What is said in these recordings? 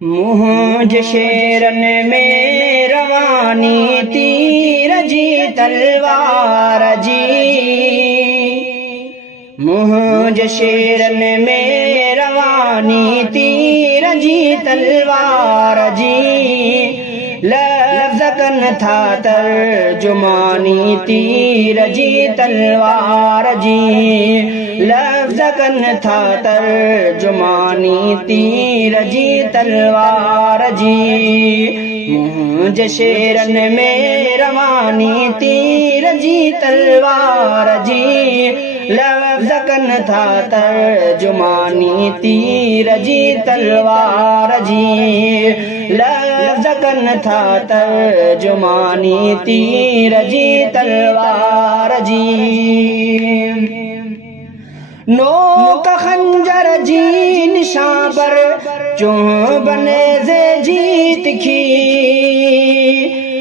मुंहिंजे शेरनि में रवानी तीर जी तलवार जी। मुंहिंजे शेरनि में रवानी तीर जी तलवार जी। लफ़्ज़ कनि था तर्जुमानी तीर जी तलवार जी। लफ़्ज़ कनि था तर्जुमानी तीर जी तलवार जी। मुंहिंजे शेरनि में रवानी तीर जी तलवार जी। लफ़्ज़ कनि था तर्जुमानी तीर जी तलवार जी। लफ़्ज़ कनि था तर्जुमानी तीर जी तलवार जी। नोक खंजर जी निशां पर चुंबने से जीत की।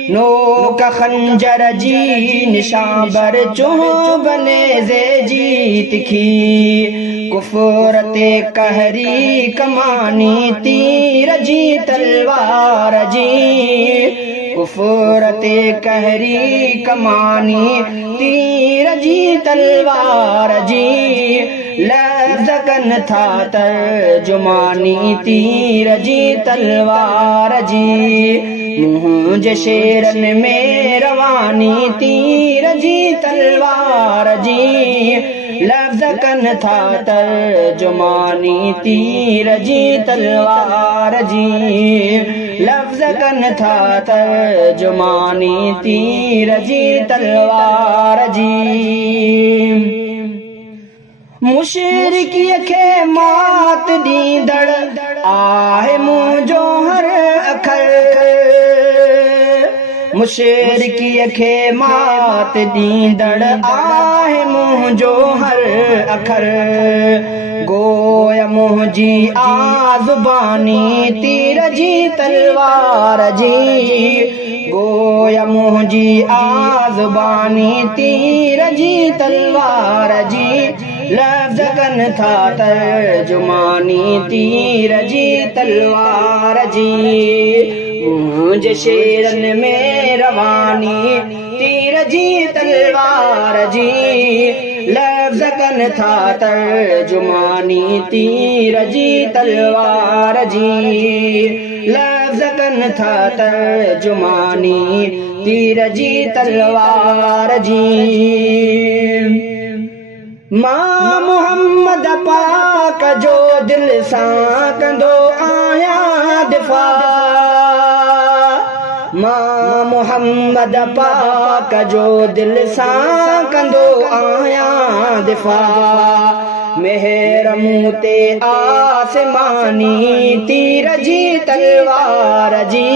नोक खंजर जी निशां पर चुंबने से जीत की। कुफ्र ते कहरी कमानी तीर जी तलवार जी। कुफ्र ते कहरी कमानी तीर जी तलवार जी। लफ़्ज़ कनि था तर्जुमानी तीर जी तलवार जी। मुंहिंजे शेरनि में रवानी तीर जी तलवार जी। लफ़्ज़ कनि था तर्जुमानी तीर जी तलवार जी। लफ़्ज़ कनि था तर्जुमानी तीर जी तलवार जी। मुशरिकीअ खे मात ॾींदड़ आहे मुंहिंजो हर अखर। मुशरिकीअ खे मात ॾींदड़ आहे मुंहिंजो हर अखर। गोया मुंहिंजी आज़ुबानी तीर जी तलवार जी। गोया मुंहिंजी आज़ुबानी तीर जी तलवार जी। लफ़्ज़ कनि था तर्जुमानी तीर जी तलवार जी। मुंहिंजे शेरनि में रवानी तीर जी तलवार जी। लफ़्ज़ कनि था तर्जुमानी तीर जी तलवार जी। लफ़्ज़ कनि था तर्जुमानी तीर जी तलवार जी। मां मुहम्मद पाक जो दिल सां कंदो आहियां दिफ़ा। मां मुहम्मद पाक जो दिल सां कंदो आहियां दिफ़ा। मेहर मूं ते आसमानी तीर जी तलवार जी।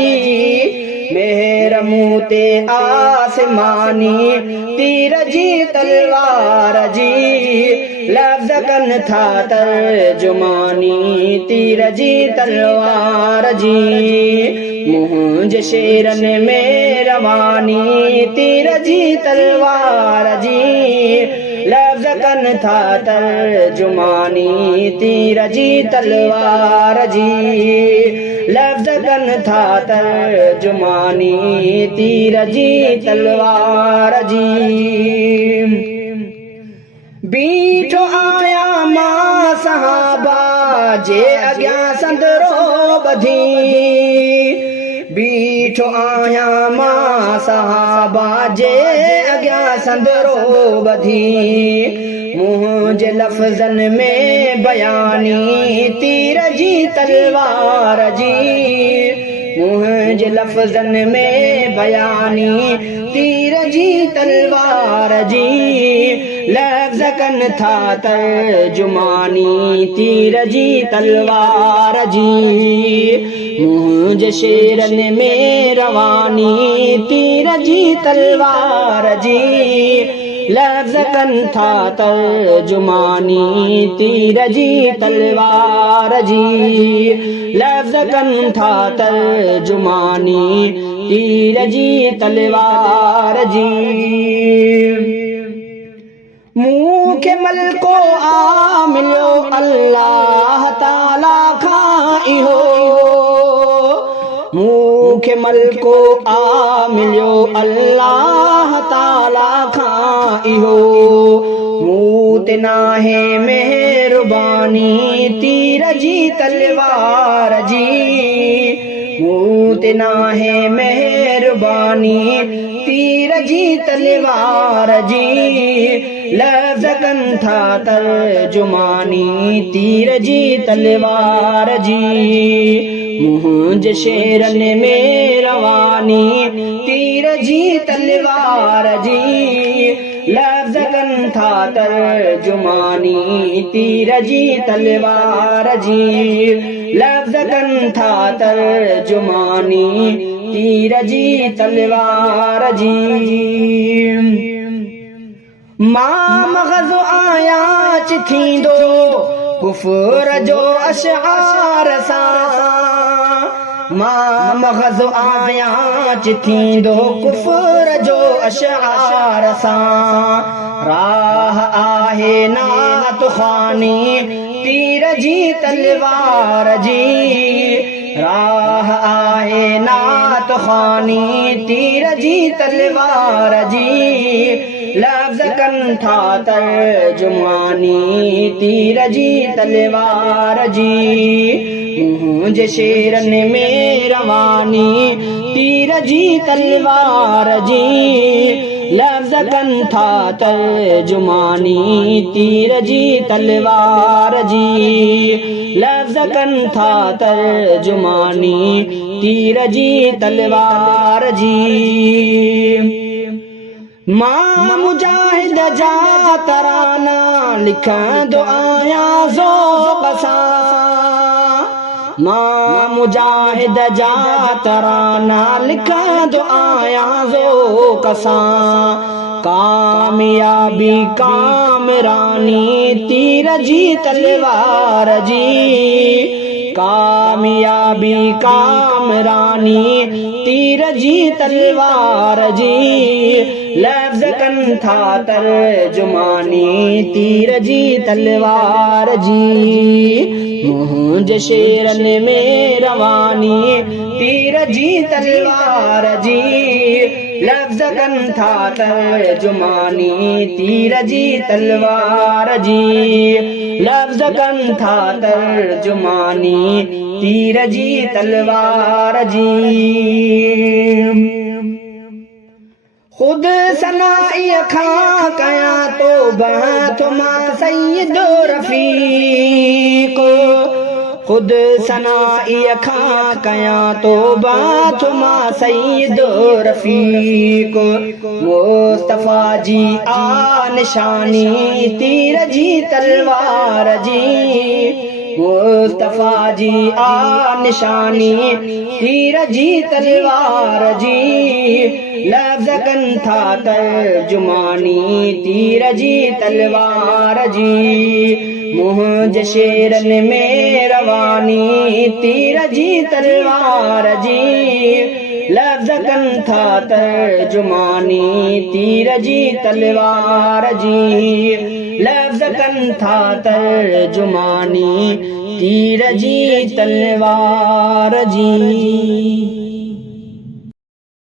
मेहर मूं ते आसमानी तीर जी तलवार जी। लफ़्ज़ कनि था तर्जुमानी तीर जी तलवार जी। मुंहिंजे शेरनि में रवानी तीर जी तलवार जी। लफ़्ज़ कनि था तर्जुमानी तीर जी तलवार जी। लफ़्ज़ कनि था तर्जुमानी तीर जी तलवार जी। बीठो आहियां मां सहाबा जे अॻियां संदरो ॿधी। बीठो आहियां मां सहाबा जे अॻियां संदरो ॿधी। मुंहिंजे लफ़्ज़नि में बयानी तीर जी तलवार जी। मुंहिंजे लफ़्ज़नि में बयानी तीर जी तलवार जी। लफ़्ज़ कनि था तर्जुमानी तीर जी तलवार जी। मुंहिंजे शेरनि में रवानी तीर जी तलवार जी। लफ़्ज़ कनि था तर्जुमानी तीर जी तलवार जी। लफ़्ज़ कनि था तर्जुमानी तीर जी तलवार जी। मूंखे मलको आ मिलियो अल्लाह ताला खां इहो। मूंखे मलको आ मिलियो अल्लाह ताला खां इहो मूं ते नाहे महिरबानी तीर जी तलवार जी मूं ते नाहे महिरबानी तीर जी तलवार जी लफ़्ज़ कनि था तर्जुमानी तीर जी तलवार जी मुंहिंजे शेरनि में रवानी तीर जी तलवार जी लफ़्ज़ कनि था तर्जुमानी तीर जी तलवार जी लफ़्ज़ कनि था तर्जुमानी तीर जी तलवार जी मां मग़ज़ आयाच थींदो कुफ़र जो अशआर सां मां मग़ज़ आयाच थींदो कुफ़र जो अशआर सां राह आहे नात ख़ानी तीर जी तलवार जी राह आहे नात ख़ानी तीर जी तलवार जी लफ़्ज़ कनि था तर्जुमानी तीर जी तलवार जी मुंहिंजे शेरनि में रवानी तीर जी तलवार जी लफ़्ज़ कनि था तर्जुमानी तीर जी तलवार जी लफ़्ज़ कनि था तर्जुमानी तीर जी तलवार जी मां मुजाहिद जा तराना लिखंदो आहियां ज़ौक़ सां मां मुजाहिद जा तराना लिखंदो आहियां ज़ौक़ सां कामयाबी कामरानी तीर जी तलवार जी कामयाबी कामरानी तीर जी तलवार जी लफ़्ज़ कनि था तर्जुमानी तीर जी तलवार जी मुंहिंजे शेरनि में रवानी तीर जी तलवार जी लफ़्ज़ कनि था तर्जुमानी तीर जी तलवार जी लफ़्ज़ कनि था तर्जुमानी तीर जी तलवार जी खुद सनाई खां कयां तो बहत मां सैयदो रफ़ीक खुद सनाई खां कयां तो बहत मां सैयदो रफ़ीक मुस्तफ़ा जी आ निशानी तीर जी तलवार जी मुस्तफ़ा जी आ निशानी तीर जी तलवार जी लफ़्ज़ कनि था तर्जुमानी तीर जी तलवार जी मुंहिंजे शेरनि में रवानी तीर जी तलवार जी लफ़्ज़ कनि था तर्जुमानी तीर जी तलवार जी लफ़्ज़ कनि था तर्जुमानी तीर जी तलवार जी